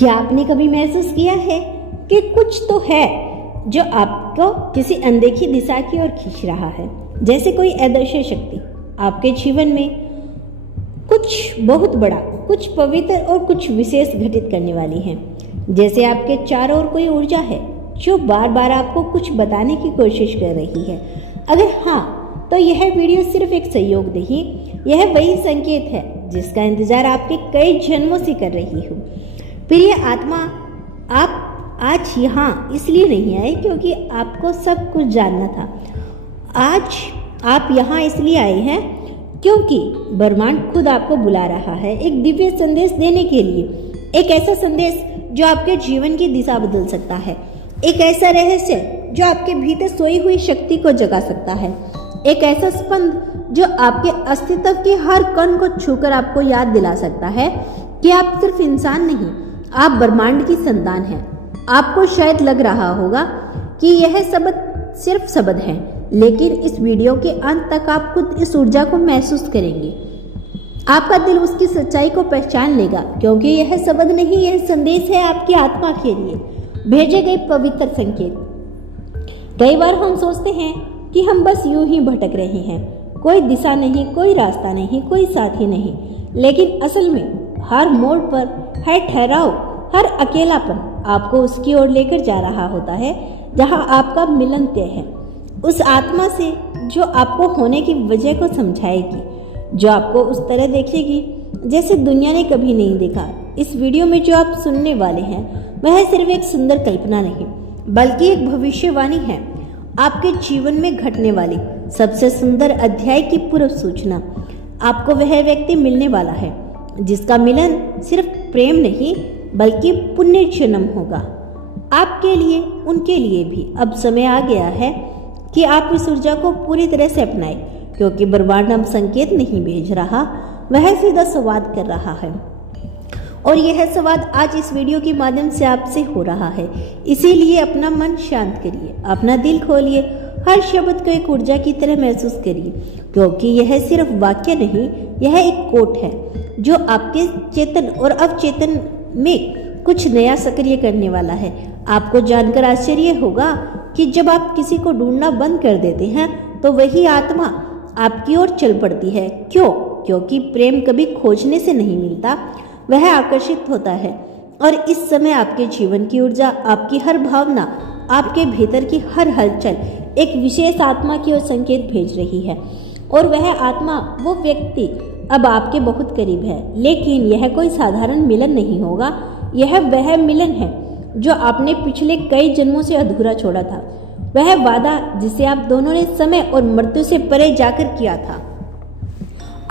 क्या आपने कभी महसूस किया है कि कुछ तो है जो आपको किसी अनदेखी दिशा की ओर खींच रहा है, जैसे कोई अदृश्य शक्ति आपके जीवन में कुछ बहुत बड़ा, कुछ पवित्र और कुछ विशेष घटित करने वाली है। जैसे आपके चारों ओर कोई ऊर्जा है जो बार बार आपको कुछ बताने की कोशिश कर रही है। अगर हाँ, तो यह वीडियो सिर्फ एक सहयोग नहीं, यह वही संकेत है जिसका इंतजार आपके कई जन्मों से कर रही हूँ। प्रिय आत्मा, आप आज यहाँ इसलिए नहीं आए क्योंकि आपको सब कुछ जानना था। आज आप यहाँ इसलिए आए हैं क्योंकि ब्रह्मांड खुद आपको बुला रहा है एक दिव्य संदेश देने के लिए। एक ऐसा संदेश जो आपके जीवन की दिशा बदल सकता है, एक ऐसा रहस्य जो आपके भीतर सोई हुई शक्ति को जगा सकता है, एक ऐसा स्पंद जो आपके अस्तित्व के हर कण को छूकर आपको याद दिला सकता है कि आप सिर्फ इंसान नहीं, आप ब्रह्मांड की संतान हैं। आपको शायद लग रहा होगा कि यह शब्द सिर्फ शब्द है, लेकिन इस वीडियो के अंत तक आप खुद इस ऊर्जा को महसूस करेंगे। आपका दिल उसकी सच्चाई को पहचान लेगा, क्योंकि यह शब्द नहीं, यह संदेश है आपकी आत्मा के लिए भेजे गए पवित्र संकेत। कई बार हम सोचते हैं कि हम बस यूं ही भटक रहे हैं, कोई दिशा नहीं, कोई रास्ता नहीं, कोई साथी नहीं, लेकिन असल में हर मोड़ पर, हर ठहराव, हर अकेलापन आपको उसकी ओर लेकर जा रहा होता है जहां आपका मिलन तय है, उस आत्मा से जो आपको होने की वजह को समझाएगी, जो आपको उस तरह देखेगी जैसे दुनिया ने कभी नहीं देखा। इस वीडियो में जो आप सुनने वाले हैं वह सिर्फ एक सुंदर कल्पना नहीं, बल्कि एक भविष्यवाणी है, आपके जीवन में घटने वाली सबसे सुंदर अध्याय की पूर्व सूचना। आपको वह व्यक्ति मिलने वाला है जिसका मिलन सिर्फ प्रेम नहीं बल्कि पुण्य जन्म होगा। आपके लिए, उनके लिए भी अब समय आ गया है कि आप इस ऊर्जा को पूरी तरह से अपनाएं, क्योंकि ब्रह्मांड अब संकेत नहीं भेज रहा, वह सीधा संवाद कर रहा है। और यह संवाद आज इस वीडियो के माध्यम से आपसे हो रहा है। इसीलिए अपना मन शांत करिए, अपना दिल खोलिए, हर शब्द को एक ऊर्जा की तरह महसूस करिए, क्योंकि यह सिर्फ वाक्य नहीं, यह एक कोट है जो आपके चेतन और अवचेतन में कुछ नया सक्रिय करने वाला है। आपको जानकर आश्चर्य होगा कि जब आप किसी को ढूंढना बंद कर देते हैं तो वही आत्मा आपकी ओर चल पड़ती है। क्यों? क्योंकि प्रेम कभी खोजने से नहीं मिलता, वह आकर्षित होता है। और इस समय आपके जीवन की ऊर्जा, आपकी हर भावना, आपके भीतर की हर हलचल एक विशेष आत्मा की ओर संकेत भेज रही है। और वह आत्मा, वो व्यक्ति अब आपके बहुत करीब है। लेकिन यह कोई साधारण मिलन नहीं होगा, यह वह मिलन है जो आपने पिछले कई जन्मों से अधूरा छोड़ा था, वह वादा जिसे आप दोनों ने समय और मृत्यु से परे जाकर किया था।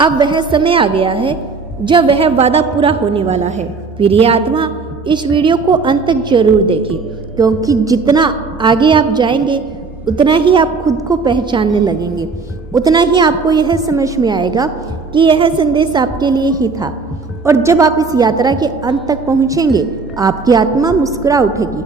अब वह समय आ गया है जब वह वादा पूरा होने वाला है। प्रिय आत्मा, इस वीडियो को अंत तक जरूर देखें, क्योंकि जितना आगे आप जाएंगे उतना ही आप खुद को पहचानने लगेंगे, उतना ही आपको यह समझ में आएगा कि यह संदेश आपके लिए ही था। और जब आप इस यात्रा के अंत तक पहुंचेंगे, आपकी आत्मा मुस्कुरा उठेगी,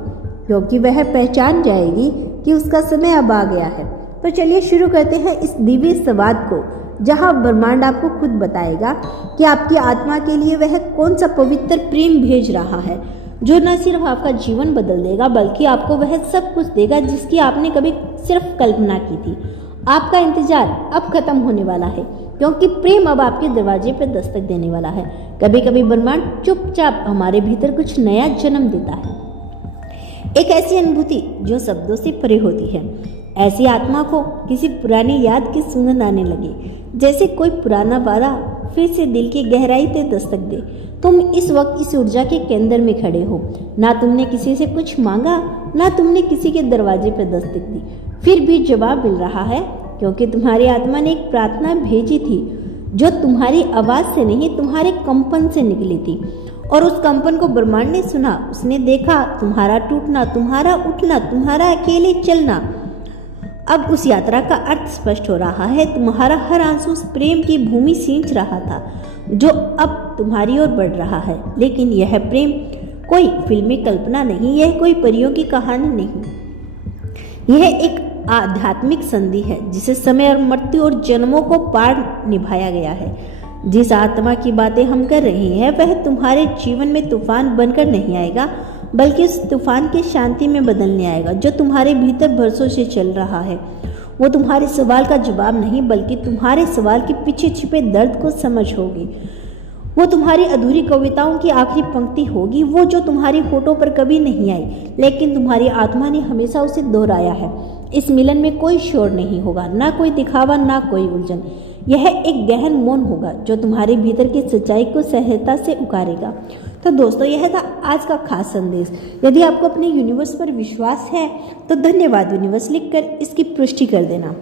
क्योंकि वह पहचान जाएगी कि उसका समय अब आ गया है। तो चलिए शुरू करते हैं इस दिव्य संवाद को, जहां ब्रह्मांड आपको खुद बताएगा कि आपकी आत्मा के लिए वह कौन सा पवित्र प्रेम भेज रहा है, जो न सिर्फ आपका जीवन बदल देगा बल्कि आपको वह सब कुछ देगा जिसकी आपने कभी सिर्फ कल्पना की थी। आपका इंतजार अब खत्म होने वाला है, क्योंकि प्रेम अब आपके दरवाजे पर दस्तक देने वाला है। कभी कभी ब्रह्मांड चुपचाप हमारे भीतर कुछ नया जन्म देता है, एक ऐसी अनुभूति जो शब्दों से परे होती है। ऐसी आत्मा को किसी पुरानी याद की सुगंध आने लगे, जैसे कोई पुराना वादा फिर से दिल की गहराई से दस्तक दे। तुम इस वक्त इस ऊर्जा के केंद्र में खड़े हो, ना तुमने किसी से कुछ मांगा, ना तुमने किसी के दरवाजे पर दस्तक दी, फिर भी जवाब मिल रहा है, क्योंकि तुम्हारी आत्मा ने एक प्रार्थना भेजी थी जो तुम्हारी आवाज से नहीं, तुम्हारे कंपन से निकली थी। और उस कंपन को ब्रह्मांड ने सुना, उसने देखा तुम्हारा टूटना, तुम्हारा उठना, तुम्हारा अकेले चलना। अब उस यात्रा का अर्थ स्पष्ट हो रहा है। तुम्हारा हर आंसू उस प्रेम की भूमि सींच रहा था जो अब तुम्हारी ओर बढ़ रहा है। लेकिन यह प्रेम कोई फिल्मी कल्पना नहीं, यह कोई परियों की कहानी नहीं, यह एक आध्यात्मिक संधि है जिसे समय और मृत्यु और जन्मों को पार निभाया गया है। जिस आत्मा की बातें हम कर रहे हैं वह तुम्हारे जीवन में तूफान बनकर नहीं आएगा, बल्कि उस तूफान की शांति में बदलने आएगा जो तुम्हारे भीतर बरसों से चल रहा है। वो तुम्हारे सवाल का जवाब नहीं, बल्कि तुम्हारे सवाल के पीछे छिपे दर्द को समझ होगी। वो तुम्हारी अधूरी कविताओं की आखिरी पंक्ति होगी, वो जो तुम्हारी होठों पर कभी नहीं आई, लेकिन तुम्हारी आत्मा ने हमेशा उसे दोहराया है। इस मिलन में कोई शोर नहीं होगा, ना कोई दिखावा, ना कोई उलझन। यह एक गहन मौन होगा जो तुम्हारे भीतर की सच्चाई को सहजता से उकारेगा। तो दोस्तों, यह था आज का खास संदेश। यदि आपको अपने यूनिवर्स पर विश्वास है तो धन्यवाद यूनिवर्स लिखकर इसकी पुष्टि कर देना।